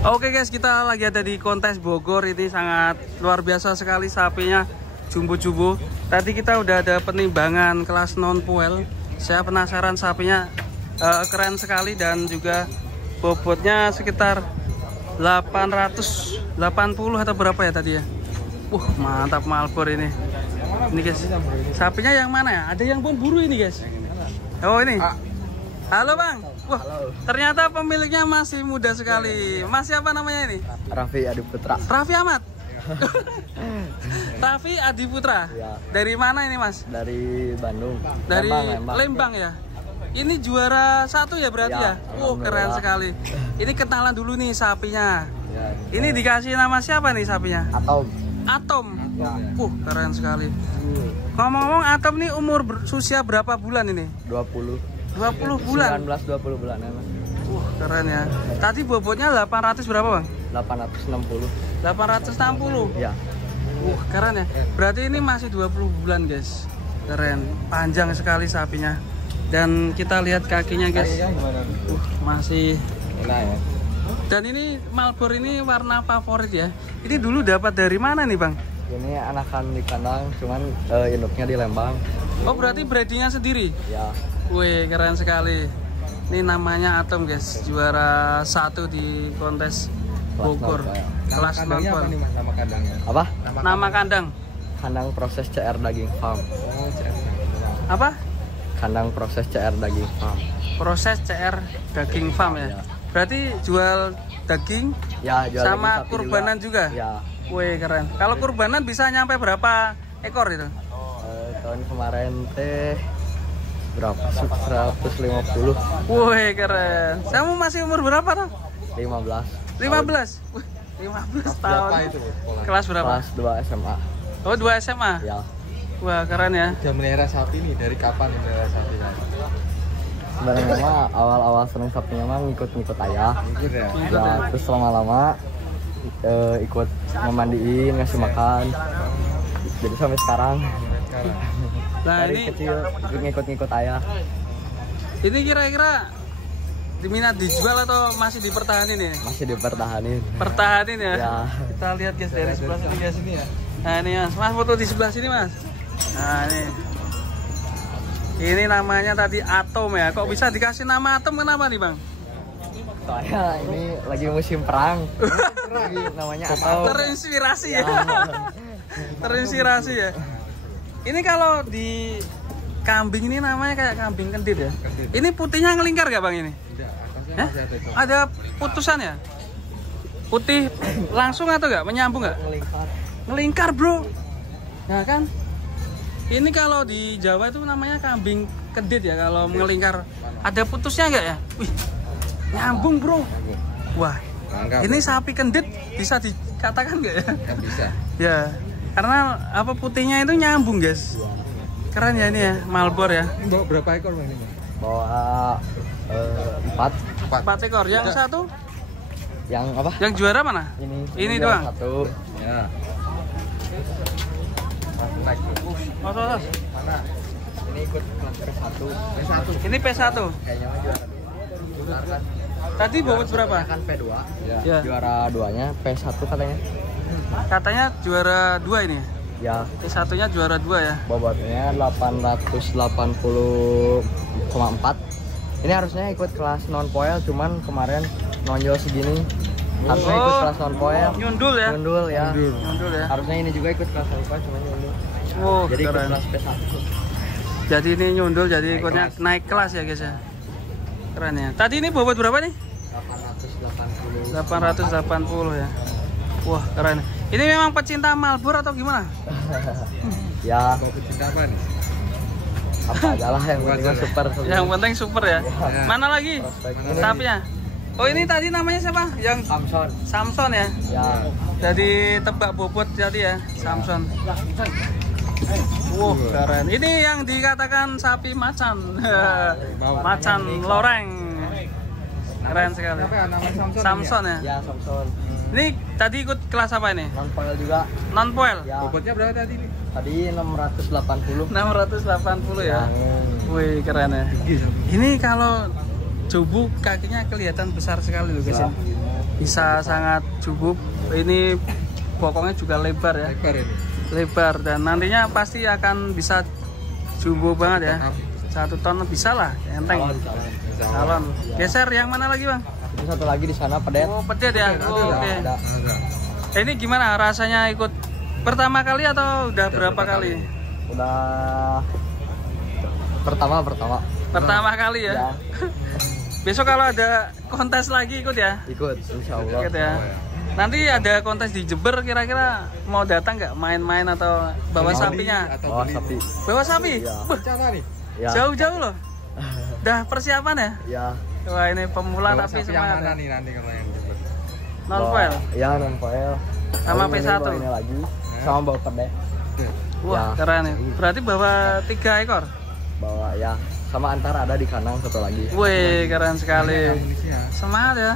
Oke guys, kita lagi ada di kontes Bogor. Ini sangat luar biasa sekali sapinya, jumbo-jumbo. Tadi kita udah ada penimbangan kelas non-puel. Saya penasaran sapinya keren sekali dan juga bobotnya sekitar 880 atau berapa ya tadi ya. Mantap Malbor ini. Ini guys, sapinya yang mana ya? Ada yang pun buru ini guys. Oh ini. Halo bang. Ternyata pemiliknya masih muda sekali. Mas siapa namanya ini? Raffi Adiputra. Raffi Ahmad. Raffi Adiputra. Ya. Dari mana ini mas? Dari Bandung. Dari Lembang ya. Ini juara 1 ya berarti ya? Keren sekali. Ini kenalan dulu nih sapinya. Ya. Ini dikasih nama siapa nih sapinya? Atom. Ya. Keren sekali. Ngomong-ngomong Atom nih umur usia berapa bulan ini? 20 bulan. 19-20 bulan emang. Keren ya. Tadi bobotnya 800 berapa bang? 860. 860. Ya. Keren ya. Berarti ini masih 20 bulan guys. Keren. Panjang sekali sapinya. Dan kita lihat kakinya guys. Masih enak ya. Dan ini Malbor ini warna favorit ya. Ini dulu dapat dari mana nih bang? Ini anakan di kandang, cuman induknya di Lembang. Oh berarti breedingnya sendiri? Ya. Wih keren sekali. Ini namanya Atom guys, juara 1 di kontes Bogor. Kelas kandangnya apa nih mas? Nama kandangnya? Apa? Nama kandang? Kandang proses CR Daging Farm. Oh, CR. Apa? Kandang proses CR Daging Farm. Proses CR Daging Farm ya. Berarti jual daging Ya, jual sama daging kurbanan juga? Ya. Wih keren. Kalau kurbanan bisa nyampe berapa ekor itu? Tahun kemarin teh berapa? 150. Wih keren. Kamu masih umur berapa tuh? 15. 15. Wih, 15 tahun. Berapa itu? Kelas berapa? Kelas 2 SMA. Oh 2 SMA. Ya. Wah keren ya. Udah melihara sapi nih, dari kapan nih melihara sapi? Sebenarnya mah awal-awal seneng sapinya mah ngikut-ngikut ayah. Ikut ya? Ya, terus lama-lama ikut memandiin, ngasih makan. Jadi sampai sekarang. Nah Dari ini kecil ngikut-ngikut ayah. ini kira-kira diminat dijual atau masih dipertahanin ya? Masih dipertahanin. Pertahanin ya? Ya. Kita lihat guys dari sebelah sini guys. Sini ya? Nah ini mas foto di sebelah sini mas. Nah ini namanya tadi Atom ya. Kok bisa dikasih nama Atom kenapa nih bang? Soalnya ini lagi musim perang. Lagi namanya Atom. Terinspirasi ya. Terinspirasi ya. Ini kalau di kambing ini namanya kayak kambing kendit ya. Ini putihnya ngelingkar gak bang ini? Tidak, atasnya Hah? masih ada itu. Ada putusan ya? Putih langsung atau gak? Menyambung gak? Melingkar. Ngelingkar bro. Nah kan ini kalau di Jawa itu namanya kambing kedit ya. Kalau ngelingkar ada putusnya nggak ya? Wih, nyambung bro. Wah, Mangga, ini sapi kendit bisa dikatakan nggak ya? kan bisa. Ya, karena apa putihnya itu nyambung guys. Keren ya ini ya, Malbor ya. Ini bawa berapa ekor bang ini bang? Bawa 4. 4 ekor. Yang satu, Yang apa? yang juara mana? Ini juara doang. 1. Ya. Naik. Mas. Mana? Ini ikut kelas P1. P1. Ini P1. Kayaknya mah juara 2. Tadi bobot berapa? Kan P2. Ya. Juara 2-nya P1 katanya. Katanya juara 2 ini. Ya, P1-nya juara 2 ya. bobotnya 880,4. Ini harusnya ikut kelas non poel, cuman kemarin nonjol segini. Harusnya ikut kelas non poel. Nyundul ya. Nyundul ya. Nyundul ya. Harusnya ini juga ikut kelas non poel, cuman nyundul. Oh, Jadi ikut keren. kelas P1. Jadi ini nyundul, jadi ikutnya naik kelas ya guys ya. Keren ya. Tadi ini bobot berapa nih? 880. 880 ya. Wah keren. Ini memang pecinta Malbor atau gimana? Ya, Bawa pecinta apa nih? apa aja lah yang penting mah super. Yang penting super ya. Mana lagi Prospek. sapinya? Oh ini tadi namanya siapa? Yang Samson. Samson ya. Ya, Jadi tebak bobot jadi ya, Samson. Wah keren. Ini yang dikatakan sapi macan. Macan loreng. Keren sekali. Apa ya nama Samson? Samson ya. ya Samson. Ini tadi ikut kelas apa ini? Non poel juga. Non poel. Ya, Bobotnya berapa tadi nih? tadi 680. 680 ya. Wih keren ya. Ini kalau jumbo kakinya kelihatan besar sekali loh guys. Ya. bisa sangat cukup. Ini bokongnya juga lebar ya, Lebar ini. lebar, dan nantinya pasti akan bisa jumbo banget ya. 1 ton bisa lah, enteng. Salon. Geser yang mana lagi bang? Itu satu lagi di sana pedet. Oh pedet ya. Oh, oke. Ada. Ini gimana rasanya ikut pertama kali atau udah berapa kali? Udah pertama. Pertama kali ya. Ya, Besok kalau ada kontes lagi ikut ya? ikut insya Allah. Ikut ya. Nanti ada kontes di Jember, kira-kira mau datang nggak main-main atau bawa sapinya? Atau Bawa beli. sapi. Bawa sapi? Iya. Wah, Rencana nih. Ya. jauh-jauh loh. Dah persiapan ya? Ya. Wah ini pemula Bawa tapi sapi yang semangat mana ya. nih nanti kalau yang Jember? Non foil. Ya non foil. Sama Paling ini P1. bawa ini lagi. Sama bawa pedet. Wah Ya. keren nih. Berarti bawa 3 ekor. Bawa ya. Sama antar ada di kanang satu lagi. Wih keren sekali. Amunisi ya. Semangat ya.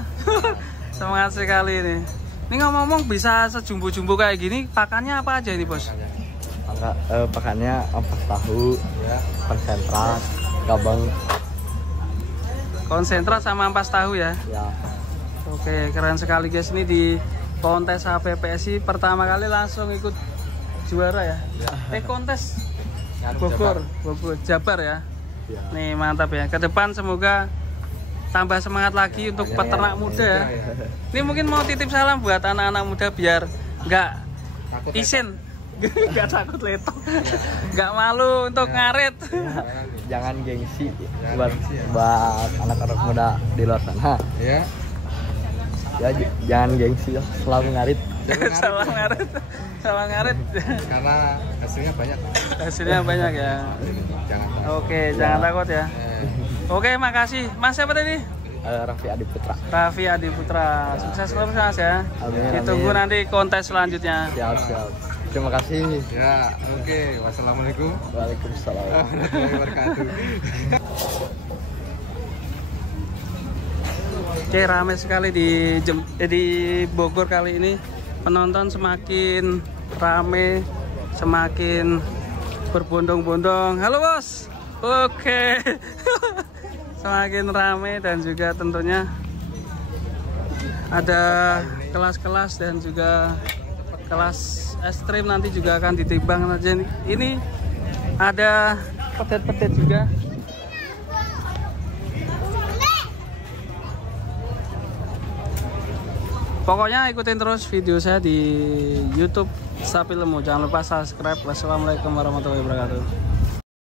Semangat sekali nih. Ini ngomong-ngomong bisa sejumbo-jumbo kayak gini, pakannya apa aja ini bos? Angka pakannya ampas tahu, Ya. konsentrat, gabang. Konsentrat sama ampas tahu ya. Ya. Oke keren sekali guys, ini di kontes HPPSI pertama kali langsung ikut juara ya. Kontes Bogor, Jabar ya. Ya. Nih mantap ya. Ke depan semoga tambah semangat lagi untuk peternak muda ya. Ini mungkin mau titip salam buat anak-anak muda biar nggak Takut isin, nggak takut letok, nggak malu untuk ngarit. Jangan gengsi Jangan buat gengsi ya. buat anak-anak muda di luar sana. Ya. Ya jangan gengsi ya, selalu ngarit. Salah ngarit, salah ngarit. Karena hasilnya banyak. Hasilnya banyak ya. Jangan. Oke, jangan takut ya. Eh, Oke, makasih. Mas siapa tadi? Raffi Adi Putra. Raffi Adi Putra. Sukses terus Mas ya. Amin, Ditunggu amin. nanti kontes selanjutnya. Siap. Terima kasih. Ya, oke. Wassalamualaikum Waalaikumsalam. warahmatullahi wabarakatuh. Oke, ramai sekali di Bogor kali ini. Penonton semakin ramai, semakin berbondong-bondong. Halo bos. Oke. Semakin ramai dan juga tentunya ada kelas-kelas dan juga kelas ekstrim nanti juga akan ditimbang aja. Ini ada pedet-pedet juga. Pokoknya ikutin terus video saya di YouTube Sapi Lemu. Jangan lupa subscribe. Wassalamualaikum warahmatullahi wabarakatuh.